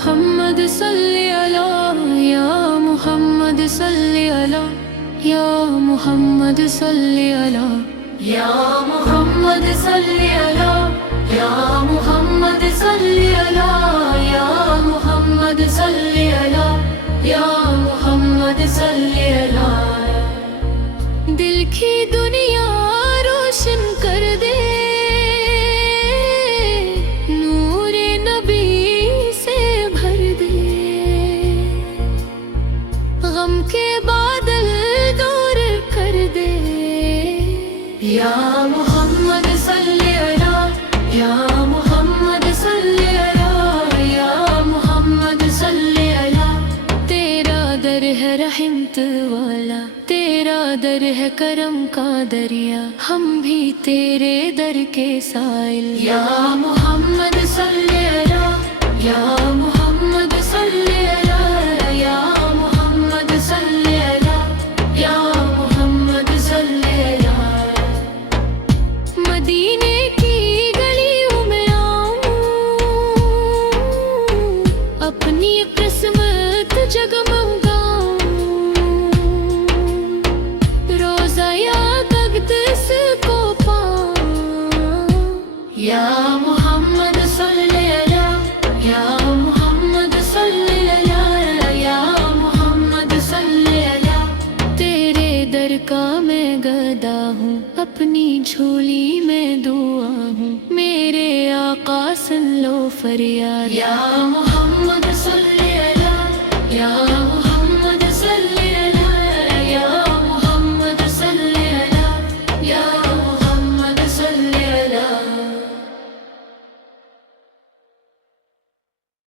محمد صلی علی یا محمد صلی علی یا محمد صلی علی یا محمد صلی علی یا محمد صلی علی یا محمد صلی علی یا محمد صلی علی دل کی دنیا روشن کر دے نور نبی سے بھر دے غم کے بادل دور کر دے یا محمد صلی علی یا محمد صلی علی یا محمد صلی علی تیرا در ہے رحمت والا تیرا در ہے کرم کا دریا ہم بھی تیرے در کے سائل یا محمد صلی علی یا محمد صلی علی یا محمد صلی علی یا محمد صلی علی مدینے کی گلیوں میں آؤں اپنی قسمت جگمگاؤں یا محمد صلی علی یا محمد صلی علی یا محمد صلی علی تیرے در کا میں گدا ہوں اپنی جھولی میں دعا ہوں میرے آقا سن لو فریاد یا محمد